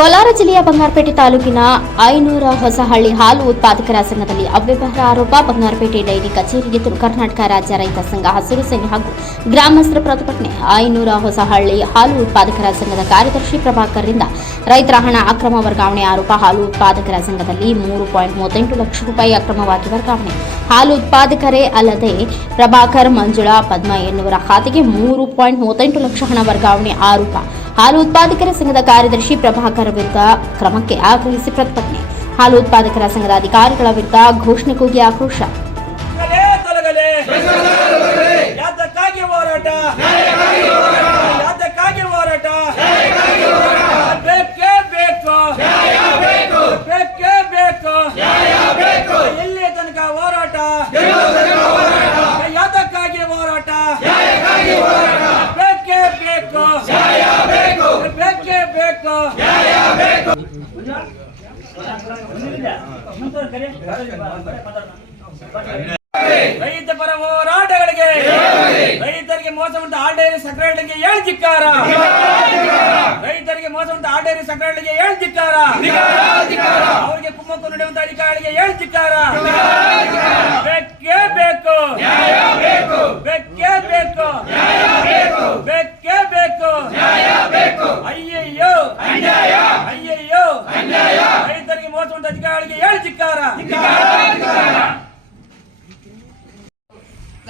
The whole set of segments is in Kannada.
ಕೋಲಾರ ಜಿಲ್ಲೆಯ ಬಂಗಾರಪೇಟೆ ತಾಲೂಕಿನ ಐನೂರ ಹೊಸಹಳ್ಳಿ ಹಾಲು ಉತ್ಪಾದಕರ ಸಂಘದಲ್ಲಿ ಅವ್ಯವಹಾರ ಆರೋಪ. ಬಂಗಾರಪೇಟೆ ಡೈರಿ ಕಚೇರಿಗೆ ಕರ್ನಾಟಕ ರಾಜ್ಯ ರೈತ ಸಂಘ, ಹಸಿರು ಸೇನೆ ಹಾಗೂ ಗ್ರಾಮಸ್ಥರ ಪ್ರತಿಭಟನೆ. ಐನೂರ ಹೊಸಹಳ್ಳಿ ಹಾಲು ಉತ್ಪಾದಕರ ಸಂಘದ ಕಾರ್ಯದರ್ಶಿ ಪ್ರಭಾಕರ್ರಿಂದ ರೈತರ ಹಣ ಅಕ್ರಮ ವರ್ಗಾವಣೆ ಆರೋಪ. ಹಾಲು ಉತ್ಪಾದಕರ ಸಂಘದಲ್ಲಿ 3.38 ಲಕ್ಷ ರೂಪಾಯಿ ಅಕ್ರಮವಾಗಿ ವರ್ಗಾವಣೆ. ಹಾಲು ಉತ್ಪಾದಕರೇ ಅಲ್ಲದೆ ಪ್ರಭಾಕರ್, ಮಂಜುಳಾ, ಪದ್ಮ ಎನ್ನುವರ ಖಾತೆಗೆ 3.38 ಲಕ್ಷ ಹಣ ವರ್ಗಾವಣೆ ಆರೋಪ. ಹಾಲು ಉತ್ಪಾದಕರ ಸಂಘದ ಕಾರ್ಯದರ್ಶಿ ಪ್ರಭಾಕರ್ ವಿರುದ್ಧ ಕ್ರಮಕ್ಕೆ ಆಗ್ರಹಿಸಿ ಪ್ರತಿಭಟನೆ. ಹಾಲು ಉತ್ಪಾದಕರ ಸಂಘದ ಅಧಿಕಾರಿಗಳ ವಿರುದ್ಧ ಘೋಷಣೆ ಕೂಗಿ ಆಕ್ರೋಶ. ರೈತ ಪರ ಹೋರಾಟಗಳಿಗೆ, ರೈತರಿಗೆ ಮೋಸ ಉಂಟು ಆರ್ಡೇರಿ ಸೆಕ್ರೆಟರಿಗೆ ಧಿಕ್ಕಾರ, ರೈತರಿಗೆ ಮೋಸ ಉಂಟು ಆರ್ಡೇರಿ ಸೆಕ್ರೆಟರಿಗೆ ಧಿಕ್ಕಾರ, ಅವರಿಗೆ ಕುಮ್ಮಕ್ಕು ನಡೆಯುವಂತ ಅಧಿಕಾರಿಗಳಿಗೆ ಧಿಕ್ಕಾರ. ಬೇಕೇ ಬೇಕು, ಬೇಕೇ ಬೇಕು, ಬೇಕೇ ಬೇಕು. ಅಯ್ಯಯ್ಯೋ ಅಯ್ಯಯ್ಯೋ, ರೈತರಿಗೆ ಮೋಸ ಉಂಟು ಅಧಿಕಾರಿಗಳಿಗೆ ಧಿಕ್ಕಾರ.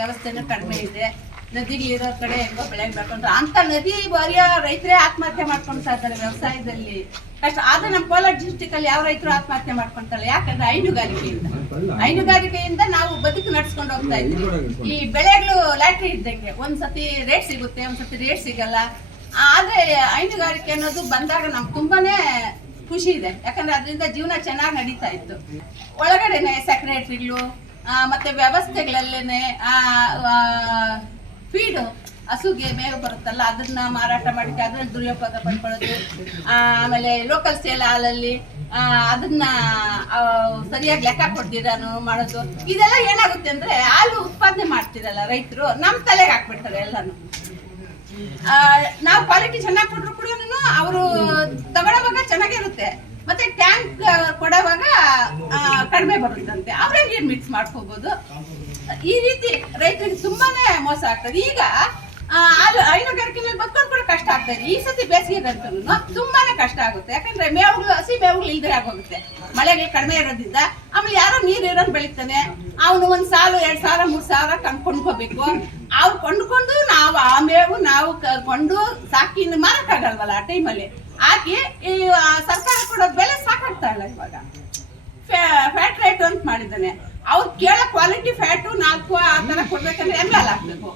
ವ್ಯವಸ್ಥೆನೂ ಕಡಿಮೆ ಇದೆ. ನದಿಗಳಿರೋ ಕಡೆ ಹೆಂಗೋ ಬೆಳೆ ಬೆಳ್ಕೊಂಡ್ರೆ ಅಂತ ನದಿ ಬರಿಯ ರೈತರೇ ಆತ್ಮಹತ್ಯೆ ಮಾಡ್ಕೊಳ್ತಾ ಇದ್ದಾರೆ ವ್ಯವಸಾಯದಲ್ಲಿ. ಕಷ್ಟ ಆದ್ರೆ ನಮ್ಮ ಕೋಲಾರ ಡಿಸ್ಟಿಕ್ ಅಲ್ಲಿ ಯಾವ ರೈತರು ಆತ್ಮಹತ್ಯೆ ಮಾಡ್ಕೊಂತಾರೆ? ಯಾಕಂದ್ರೆ ಹೈನುಗಾರಿಕೆಯಿಂದ ನಾವು ಬದುಕು ನಡ್ಸ್ಕೊಂಡು ಹೋಗ್ತಾ ಇದ್ವಿ. ಈ ಬೆಳೆಗಳು ಲ್ಯಾಟ್ರಿ ಇದ್ದಂಗೆ, ಒಂದ್ಸತಿ ರೇಟ್ ಸಿಗುತ್ತೆ, ಒಂದ್ಸತಿ ರೇಟ್ ಸಿಗಲ್ಲ. ಆದ್ರೆ ಹೈನುಗಾರಿಕೆ ಅನ್ನೋದು ಬಂದಾಗ ನಮ್ಗೆ ತುಂಬಾನೇ ಖುಷಿ ಇದೆ. ಯಾಕಂದ್ರೆ ಅದರಿಂದ ಜೀವನ ಚೆನ್ನಾಗಿ ನಡೀತಾ ಇತ್ತು. ಒಳಗಡೆನೆ ಸೆಕ್ರೆಟರಿಗಳು ಮತ್ತೆ ವ್ಯವಸ್ಥೆಗಳಲ್ಲೇನೆ ಫೀಡು, ಹಸುಗೆ ಮೇವು ಬರುತ್ತಲ್ಲ, ಅದನ್ನ ಮಾರಾಟ ಮಾಡಿ ಅದ್ರಲ್ಲಿ ದುರುಪಯೋಗ ಪಡ್ಕೊಳ್ಳೋದು. ಆಮೇಲೆ ಲೋಕಲ್ ಸೇಲ್ ಹಾಲಲ್ಲಿ ಅದನ್ನ ಸರಿಯಾಗಿ ಲೆಕ್ಕ ಕೊಡ್ದಿರಾನು ಮಾಡೋದು. ಇದೆಲ್ಲ ಏನಾಗುತ್ತೆ ಅಂದ್ರೆ ಹಾಲು ಉತ್ಪಾದನೆ ಮಾಡ್ತಿರಲ್ಲ ರೈತರು, ನಮ್ ತಲೆಗೆ ಹಾಕ್ಬಿಡ್ತಾರೆ ಎಲ್ಲಾನು. ನಾವು ಕ್ವಾಲಿಟಿ ಚೆನ್ನಾಗಿ ಕೊಟ್ಟರು ಕೂಡ ಅವರು ತಗೊಳ್ಳೋವಾಗ ಚೆನ್ನಾಗಿರುತ್ತೆ, ಮತ್ತೆ ಟ್ಯಾಂಕ್ ಕೊಡುವಾಗ ಕಡಿಮೆ ಬರುತ್ತಂತೆ. ಅವ್ರಿಗೆ ಮಿಕ್ಸ್ ಮಾಡ್ಕೋಬಹುದು. ಈ ರೀತಿ ರೈತರಿಗೆ ತುಂಬಾನೇ ಮೋಸ ಆಗ್ತದೆ. ಈಗ ಹೈನುಗಾರಿಕೆ ಮೇಲೆ ಬದುಕೊಂಡು ಕೂಡ ಕಷ್ಟ ಆಗ್ತಾ ಇದೆ. ಈ ಸತಿ ಬೇಸಿಗೆ ಗಂಟಲು ತುಂಬಾನೇ ಕಷ್ಟ ಆಗುತ್ತೆ. ಯಾಕಂದ್ರೆ ಮೇವುಗಳು, ಹಸಿ ಮೇವುಗಳು ಇಲ್ದೇ ಆಗೋಗುತ್ತೆ ಮಳೆಗಳು ಕಡಿಮೆ ಇರೋದ್ರಿಂದ. ಆಮೇಲೆ ಯಾರೋ ನೀರು ಇರೋನ್ ಬೆಳಿತಾನೆ, ಅವನು 1 ಸಾಲು 2 ಸಾವಿರ 3 ಸಾವಿರ ಕೊಂಡ್ಕೋಬೇಕು. ಅವ್ರು ಕೊಂಡ್ಕೊಂಡು ನಾವು ಆ ಮೇವು ನಾವು ಕೊಂಡು ಸಾಕಿ ಮಾರಕ್ಕಾಗಲ್ವಲ್ಲ ಆ ಟೈಮಲ್ಲಿ. ಹಾಕಿ ಈ ಸರ್ಕಾರ ಕೊಡೋ ಬೆಲೆ ಸಾಕಾಗ್ತಾ ಇಲ್ಲ. ಇವಾಗ ಫ್ಯಾಟ್ ರೇಟ್ ಅಂತ ಮಾಡಿದ್ದಾನೆ. ಅವ್ರು ಕೇಳೋ ಕ್ವಾಲಿಟಿ ಫ್ಯಾಟು 4 ಆ ತರ ಕೊಡ್ಬೇಕಂದ್ರೆ ಹೆಂಗಲ್ಲ ಹಾಕ್ಬೇಕು.